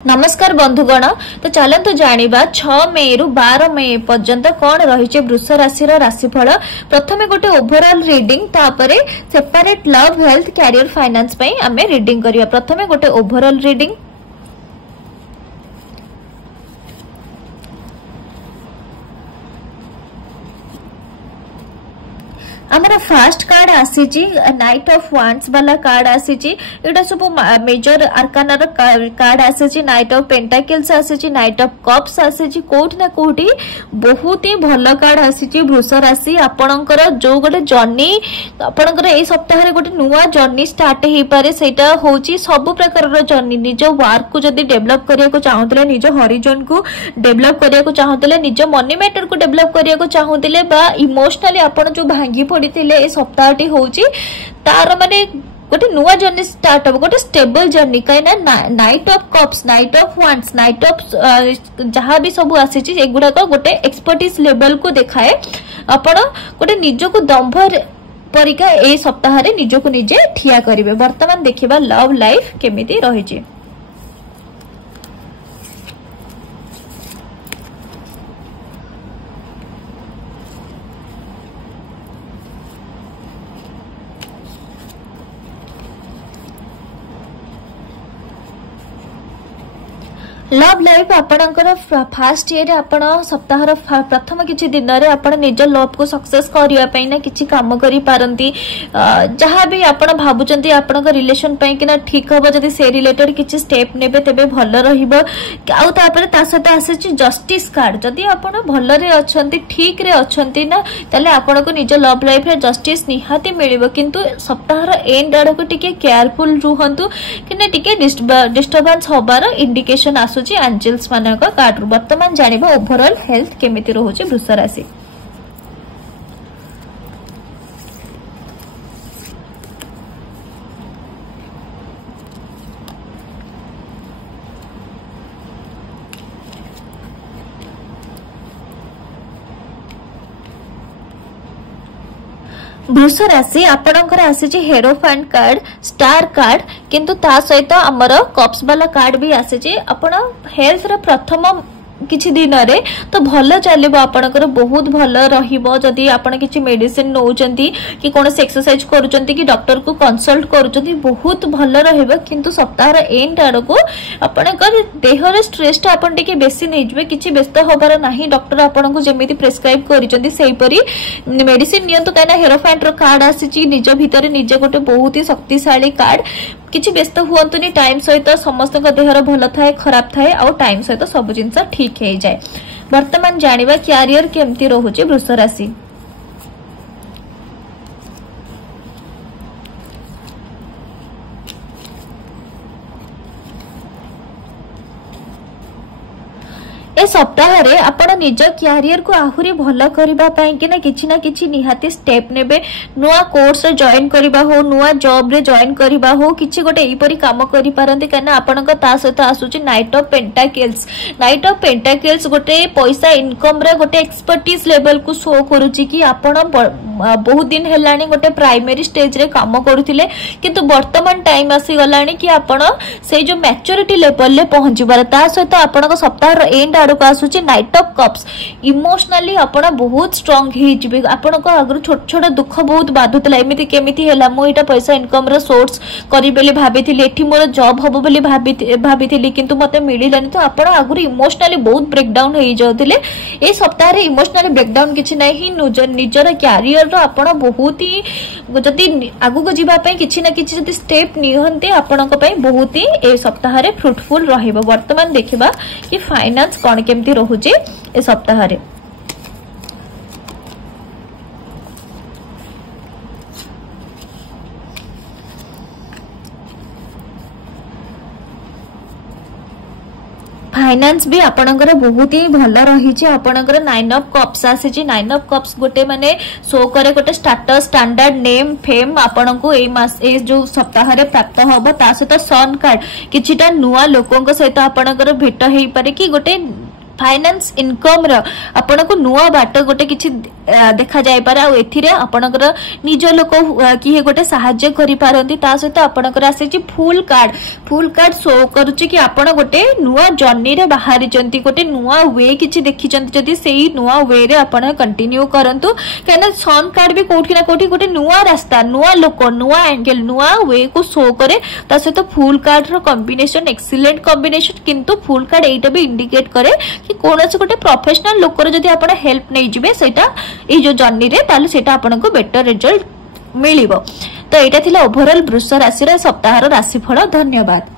नमस्कार बंधुगण। तो चलतु जानिबा 6 मई रु 12 मई पर्यंत कौन रही वृष राशि राशिफल। प्रथमे गोटे ओवरऑल रीडिंग तापरे separate love health career finance पई आमे रीडिंग करिया। प्रथमे गोटे ओवरऑल रीडिंग। हमारा फर्स्ट कार्ड आसी नाइट ऑफ वांड्स वाला कार्ड आसी एटा सब मेजर आर्काना कार्ड आसी। नाइट ऑफ पेंटाकल्स आसी, नाइट ऑफ कप्स आसी। कोठी ना कोठी बहुत ही भल कार्ड आसी। वृष राशि आपणकर जो गोटे जर्नी आपणकर ए सप्ताह रे गोटे नुआ जर्नी स्टार्ट हेई पारे। सेटा होची सब प्रकार रो जर्नी। निज वर्क को जदी डेवलप करिया को चाहूतले, निज हॉरिजन को डेवलप करिया को चाहूतले, निज मनी मैटर को डेवलप करिया को चाहूतले बा इमोशनली आपण जो भांगी पड़िथिले ए सप्ताहटी होची तार माने गोटे नुआ जर्नी स्टार्ट हो, गोटे स्टेबल जर्नी। कहीं ना night of cups, night of wands, night of जहाँ भी सब आसी एगुड़ा गोटे एक्सपर्टीज लेवल को देखाए। आपण गोटे निज को दंभ परिका ए सप्ताह रे निज को निजे ठिया करिवे। वर्तमान देखिबा लव लाइफ केमिति रहिछि। लव लाइफ आपणकर फास्ट ईयर आपण सप्ताह प्रथम किछि दिन रे आपण निज लव को सक्सेस करिया पई ना किछि काम करि पारंती। जहां भी आपण भाबुचंती आपण को रिलेशन पई कि ना ठीक होबो, जदी से रिलेटेड किछि स्टेप नेबे तेबे भलो रहिबो। आउ तापर ता सहित आसी जस्टिस कार्ड। जदी आपण भलो रे अछंती, ठीक रे अछंती ना, तले आपण को निज लव लाइफ रे जस्टिस निहाती मिलिबो। किंतु सप्ताह रो एंड आड़ को टिके केयरफुल रुहंतु कि ना टिके डिस्टर्बेंस होबार इंडिकेशन आसु एंजल्स मानक कार्ड। वर्तमान जानिबा ओवरऑल हेल्थ केमिति रहउछि वृष राशि। वृष राशि आपणकर आसी हेरोफैंट कार्ड, स्टार कार्ड, किंतु ता सहित हमर कप्स वाला कार्ड भी आसी। आपण हेल्थ रे प्रथम किछि दिन रे तो भलो चलिबो, आपणकर बहुत भलो रहिबो। जदी आपण किछि मेडिसिन नौचंती कि कोनोस एक्सरसाइज करूचंती कि डॉक्टर को कंसल्ट करूचंती बहुत भलो रहिबो। किंतु सप्ताह रे एंड आड़ को आपणकर देह रे स्ट्रेस ता आपण टिके बेसी नै जबे। किछि व्यस्त होबार नाही। डॉक्टर आपण को जेमिति प्रेस्क्राइब करिचंती सेही परी मेडिसिन नियंतु। काना हेरोफैंट रो कार्ड आसी निज भितर निज गोटे बहुत ही शक्तिशाली कार्ड। किछि व्यस्त हुअंतुनी। टाइम सहित समस्त देहर भल थाए खराब थाए आउ टाइम सहित सब जिनस ठीक हो जाए। वर्तमान जानिबा कैरियर केमती रहुछि वृष राशि। ए सप्ताह रे आपण निज कैरियर को आहुरी भलो करिबा पई कि ना किछि निहाती स्टेप नेबे। नुआ कोर्स रे जॉइन करिबा हो, नुआ जॉब रे जॉइन करिबा हो, किछि गोटे एई परी काम करि पारंती। कना आपण को ता सहित आसुची night of pentacles. Night of pentacles गोटे पैसा इनकम रे गोटे एक्सपर्टीज लेवल को शो करूची कि आपण बहुत दिन हेलानी गोटे प्राइमरी स्टेज रे काम करूथिले, किंतु वर्तमान टाइम आसी गलानी कि आपण से जो मैच्योरिटी लेवल ले पहुंचीबार। ता सहित आपण को सप्ताह रो एंड को आसुची नाइट ऑफ कप्स। इमोशनली आपण बहुत स्ट्रांग हे जिबे। आपण को अगर छोट छोट दुख बहुत बाधुतला, एमिति केमिति हेला मो एटा पैसा इनकम रो सोर्स करी बेली भाबिथिली, एठी मोर जॉब हबो बेली भाबिथिली किंतु मते मिलिलानी। तो आपण अगर इमोशनली बहुत ब्रेकडाउन हे जाउथिले। ए सप्ताह रे इमोशनली ब्रेकडाउन किछि नै ही निजर कैरियर रो आपण बहुत ही जदी आगु को जीवा पई किछि ना किछि जदी स्टेप निहंते आपण को पई बहुत ही ए सप्ताह रे फ्रूटफुल रहिबो। वर्तमान देखिबा कि फाइनेंस कोन केमती रहुछि ए सप्ताह रे। फाइनेंस भी आपणकर बहुत ही भलो रही। आपणकर 9 ऑफ कप्स आसी। 9 ऑफ कप्स गोटे माने शो करे गोटे स्टेटस, स्टैंडर्ड, नेम, फेम आपण को ए मास ए जो सप्ताह रे प्राप्त होबो। ता सहित सन कार्ड किछिटा नुआ लोकन सहित आपणकर भेट हेई पारे कि गोटे फाइनेंस इनकम आपण को नुआ बाट गोटे किछि देखा जाय पारे आ एथिरे आपणकर निज लोक किए गोटे साहाय्य करि पारंती ता सहित आपणकर आसे छि फुल कार्ड शो करूछि कि आपण गोटे नुआ जर्नी रे बाहरी चंती गोटे नुआ वे किछि देखि चंती जदी सेही नुआ वे रे आपण कंटिन्यू करंतु केना सन कार्ड भी कोठी ना कोठी गोटे नुआ रास्ता नुआ लोक नुआ एंगल नुआ वे को शो करे ता सहित फुल कार्ड रो कॉम्बिनेशन एक्सीलेंट कॉम्बिनेशन किंतु फुल कार्ड एटा भी इंडिकेट करे कि कोनोसे गोटे प्रोफेशनल लोकर जदी आपण हेल्प नै जिवे सेटा ए जो जर्नी रे ताले सेटा आपण को बेटर रिजल्ट मिलिबो। तो एटा थिला ओवरऑल वृष राशि रे सप्ताहर राशिफल। धन्यवाद।